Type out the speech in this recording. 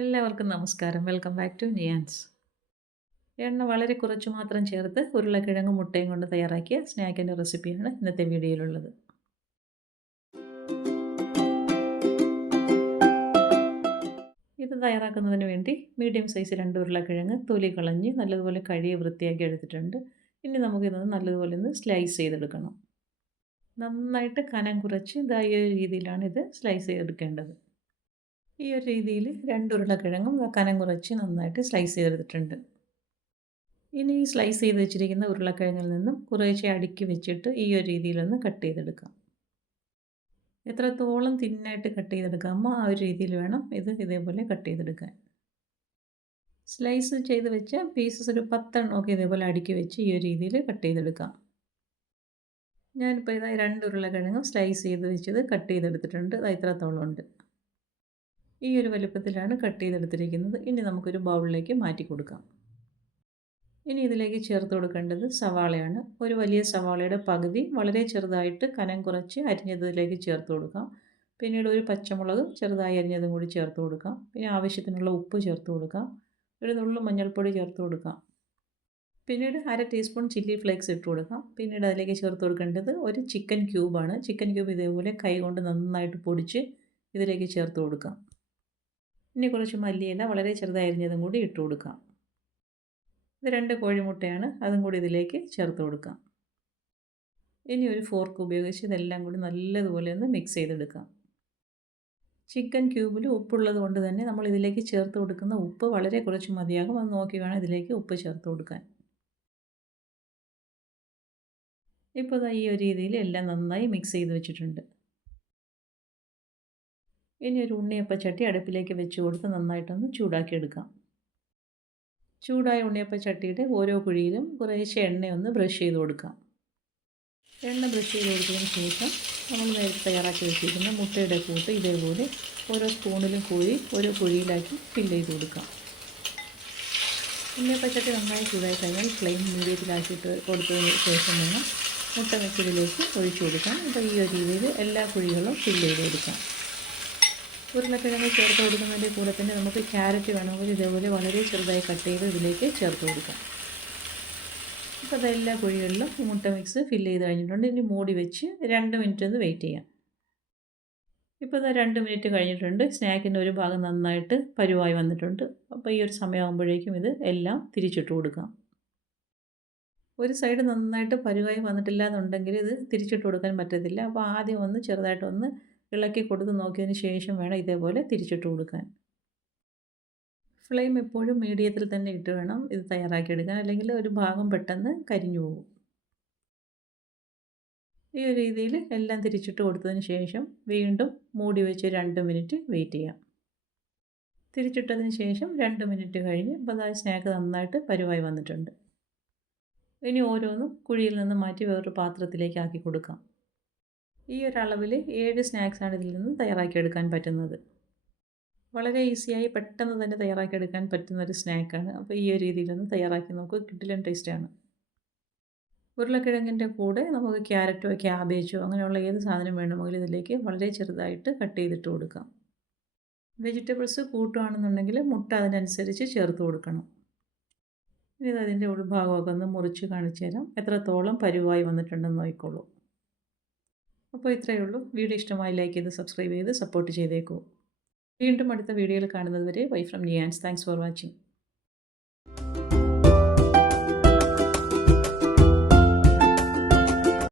എല്ലാവർക്കും നമസ്കാരം. Welcome back to നിയാൻസ് എണ്ണ വളരെ കുറച്ച് മാത്രം ചേർത്ത് ഉരുളക്കിഴങ്ങും മുട്ടയും കൊണ്ട് തയ്യാറാക്കിയ സ്നാക്കിന്റെ റെസിപ്പിയാണ് ഇന്നത്തെ വീഡിയോയിലുള്ളത്. ഇത് തയ്യാറാക്കുന്നതിന് വേണ്ടി മീഡിയം സൈസ് രണ്ട് ഉരുളക്കിഴങ്ങ് തൊലി കളഞ്ഞ് നല്ലതുപോലെ കഴുകി വൃത്തിയാക്കി എടുത്തിട്ടുണ്ട്. ഇനി നമുക്കിത് നല്ലതുപോലെ ഒന്ന് സ്ലൈസ് ചെയ്തെടുക്കണം. നന്നായിട്ട് കനം കുറച്ച് ഇതായ രീതിയിലാണ് ഇത് സ്ലൈസ് ചെയ്തെടുക്കേണ്ടത്. ഈ ഒരു രീതിയിൽ രണ്ട് ഉരുളക്കിഴങ്ങും കനം കുറച്ച് നന്നായിട്ട് സ്ലൈസ് ചെയ്തെടുത്തിട്ടുണ്ട്. ഇനി ഈ സ്ലൈസ് ചെയ്ത് വെച്ചിരിക്കുന്ന ഉരുളക്കിഴങ്ങിൽ നിന്നും കുറേശ്ശെ അടുക്കി വെച്ചിട്ട് ഈ ഒരു രീതിയിലൊന്ന് കട്ട് ചെയ്തെടുക്കാം. എത്രത്തോളം തിന്നായിട്ട് കട്ട് ചെയ്തെടുക്കാമോ ആ ഒരു രീതിയിൽ വേണം ഇത് ഇതേപോലെ കട്ട് ചെയ്തെടുക്കാൻ. സ്ലൈസ് ചെയ്ത് വെച്ച പീസസ് ഒരു പത്തെണ്ണമൊക്കെ ഇതേപോലെ അടുക്കി വെച്ച് ഈ ഒരു രീതിയിൽ കട്ട് ചെയ്തെടുക്കാം. ഞാനിപ്പോൾ ഇതായി രണ്ട് ഉരുളക്കിഴങ്ങും സ്ലൈസ് ചെയ്ത് വെച്ചത് കട്ട് ചെയ്തെടുത്തിട്ടുണ്ട്. അത് ഇത്രത്തോളം ഉണ്ട്. ഈ ഒരു വലുപ്പത്തിലാണ് കട്ട് ചെയ്തെടുത്തിരിക്കുന്നത്. ഇനി നമുക്കൊരു ബൗളിലേക്ക് മാറ്റി കൊടുക്കാം. ഇനി ഇതിലേക്ക് ചേർത്ത് കൊടുക്കേണ്ടത് സവാളയാണ്. ഒരു വലിയ സവാളയുടെ പകുതി വളരെ ചെറുതായിട്ട് കനം കുറച്ച് അരിഞ്ഞതിലേക്ക് ചേർത്ത് കൊടുക്കാം. പിന്നീട് ഒരു പച്ചമുളക് ചെറുതായി അരിഞ്ഞതും കൂടി ചേർത്ത് കൊടുക്കാം. പിന്നെ ആവശ്യത്തിനുള്ള ഉപ്പ് ചേർത്ത് കൊടുക്കാം. ഒരു നുള്ളു മഞ്ഞൾപ്പൊടി ചേർത്ത് കൊടുക്കാം. പിന്നീട് അര ടീസ്പൂൺ ചില്ലി ഫ്ലേക്സ് ഇട്ട് കൊടുക്കാം. പിന്നീട് അതിലേക്ക് ചേർത്ത് കൊടുക്കേണ്ടത് ഒരു ചിക്കൻ ക്യൂബാണ്. ചിക്കൻ ക്യൂബ് ഇതേപോലെ കൈ കൊണ്ട് നന്നായിട്ട് പൊടിച്ച് ഇതിലേക്ക് ചേർത്ത് കൊടുക്കാം. ഇനി കുറച്ച് മല്ലിയില വളരെ ചെറുതായിരിഞ്ഞതും കൂടി ഇട്ട് കൊടുക്കാം. ഇത് രണ്ട് കോഴിമുട്ടയാണ് അതും കൂടി ഇതിലേക്ക് ചേർത്ത് കൊടുക്കാം. ഇനി ഒരു ഫോർക്ക് ഉപയോഗിച്ച് ഇതെല്ലാം കൂടി നല്ലതുപോലെ ഒന്ന് മിക്സ് ചെയ്തെടുക്കാം. ചിക്കൻ ക്യൂബിൽ ഉപ്പുള്ളത് കൊണ്ട് തന്നെ നമ്മൾ ഇതിലേക്ക് ചേർത്ത് കൊടുക്കുന്ന ഉപ്പ് വളരെ കുറച്ച് മതിയാകും. അത് നോക്കി വേണം ഇതിലേക്ക് ഉപ്പ് ചേർത്ത് കൊടുക്കാൻ. ഇപ്പോൾ ഈ ഒരു രീതിയിൽ എല്ലാം നന്നായി മിക്സ് ചെയ്ത് വെച്ചിട്ടുണ്ട്. ഇനി ഒരു ഉണ്ണിയപ്പച്ചട്ടി അടുപ്പിലേക്ക് വെച്ച് കൊടുത്ത് നന്നായിട്ടൊന്ന് ചൂടാക്കിയെടുക്കാം. ചൂടായ ഉണ്ണിയപ്പച്ചട്ടിയുടെ ഓരോ കുഴിയിലും കുറേശ്ശെ എണ്ണയൊന്ന് ബ്രഷ് ചെയ്ത് കൊടുക്കാം. എണ്ണ ബ്രഷ് ചെയ്ത് കൊടുത്തതിന് ശേഷം നമ്മൾ നേരത്തെ തയ്യാറാക്കി വെച്ചിരിക്കുന്ന മുട്ടയുടെ കൂട്ട് ഇതേപോലെ ഓരോ സ്പൂണിലും കോരി ഓരോ കുഴിയിലാക്കി ഫില്ല് ചെയ്ത് കൊടുക്കാം. ഉണ്ണിയപ്പച്ചട്ടി നന്നായി ചൂടായി കഴിഞ്ഞാൽ ഫ്ലെയിം മീഡിയത്തിലാക്കിയിട്ട് കൊടുത്തതിന് ശേഷം വേണം മുട്ട വെച്ചതിലേക്ക് ഒഴിച്ചു കൊടുക്കാം. അപ്പോൾ ഈ ഒരു രീതിയിൽ എല്ലാ കുഴികളും ഫില്ല് ചെയ്ത് കൊടുക്കാം. ഉരുളക്കിഴങ്ങ് ചേർത്ത് കൊടുക്കുന്നതിന്റെ കൂടെ തന്നെ നമുക്ക് ക്യാരറ്റ് വേണമെങ്കിൽ ഇതേപോലെ വളരെ ചെറുതായി കട്ട് ചെയ്ത് ഇതിലേക്ക് ചേർത്ത് കൊടുക്കാം. അപ്പോൾ അതെല്ലാ കുഴികളിലും മുട്ട മിക്സ് ഫില്ല് ചെയ്ത് കഴിഞ്ഞിട്ടുണ്ട്. ഇനി മൂടി വെച്ച് രണ്ട് മിനിറ്റ് ഒന്ന് വെയിറ്റ് ചെയ്യാം. ഇപ്പോൾ ഇതാ രണ്ട് മിനിറ്റ് കഴിഞ്ഞിട്ടുണ്ട്. സ്നാക്കിന്റെ ഒരു ഭാഗം നന്നായിട്ട് പരുവായി വന്നിട്ടുണ്ട്. അപ്പോൾ ഈ ഒരു സമയമാകുമ്പോഴേക്കും ഇത് എല്ലാം തിരിച്ചിട്ട് കൊടുക്കാം. ഒരു സൈഡ് നന്നായിട്ട് പരുവായി വന്നിട്ടില്ല എന്നുണ്ടെങ്കിൽ ഇത് തിരിച്ചിട്ട് കൊടുക്കാൻ പറ്റത്തില്ല. അപ്പോൾ ആദ്യം ഒന്ന് ചെറുതായിട്ടൊന്ന് ഇളക്കി കൊടുത്ത് നോക്കിയതിന് ശേഷം വേണം ഇതേപോലെ തിരിച്ചിട്ട് കൊടുക്കാൻ. ഫ്ലെയിം എപ്പോഴും മീഡിയത്തിൽ തന്നെ ഇട്ട് വേണം ഇത് തയ്യാറാക്കിയെടുക്കാൻ. അല്ലെങ്കിൽ ഒരു ഭാഗം പെട്ടെന്ന് കരിഞ്ഞു പോകും. ഈ ഒരു രീതിയിൽ എല്ലാം തിരിച്ചിട്ട് കൊടുത്തതിന് ശേഷം വീണ്ടും മൂടി വെച്ച് രണ്ട് മിനിറ്റ് വെയിറ്റ് ചെയ്യാം. തിരിച്ചിട്ടതിന് ശേഷം രണ്ട് മിനിറ്റ് കഴിഞ്ഞ് അപ്പോൾ അതായത് സ്നാക്ക് നന്നായിട്ട് പരുവായി വന്നിട്ടുണ്ട്. ഇനി ഓരോന്നും കുഴിയിൽ നിന്ന് മാറ്റി വേറൊരു പാത്രത്തിലേക്ക് ആക്കി കൊടുക്കാം. ഈ ഒരു അളവിൽ ഏഴ് സ്നാക്സാണ് ഇതിൽ നിന്ന് തയ്യാറാക്കിയെടുക്കാൻ പറ്റുന്നത്. വളരെ ഈസിയായി പെട്ടെന്ന് തന്നെ തയ്യാറാക്കിയെടുക്കാൻ പറ്റുന്ന ഒരു സ്നാക്കാണ് അപ്പോൾ ഈ ഒരു രീതിയിലൊന്ന് തയ്യാറാക്കി നമുക്ക് കിട്ടിലും ടേസ്റ്റാണ് ഉരുളക്കിഴങ്ങിന്റെ കൂടെ നമുക്ക് ക്യാരറ്റോ ക്യാബേജോ അങ്ങനെയുള്ള ഏത് സാധനം വേണമെങ്കിലും ഇതിലേക്ക് വളരെ ചെറുതായിട്ട് കട്ട് ചെയ്തിട്ട് കൊടുക്കാം. വെജിറ്റബിൾസ് കൂട്ടുകയാണെന്നുണ്ടെങ്കിൽ മുട്ട അതിനനുസരിച്ച് ചേർത്ത് കൊടുക്കണം. ഇനി അതിന്റെ ഉൾഭാഗമൊക്കെ ഒന്ന് മുറിച്ച് കാണിച്ചു തരാം എത്രത്തോളം പരുവായി വന്നിട്ടുണ്ടെന്ന് നോക്കിക്കോളൂ. അപ്പോൾ ഇത്രയേ ഉള്ളൂ. വീഡിയോ ഇഷ്ടമായി ലൈക്ക് ചെയ്ത് സബ്സ്ക്രൈബ് ചെയ്ത് സപ്പോർട്ട് ചെയ്തേക്കൂ. വീണ്ടും അടുത്ത വീഡിയോയിൽ കാണുന്നതുവരെ വൈ ഫ്രം നിയാൻസ് താങ്ക്സ് ഫോർ വാച്ചിങ്.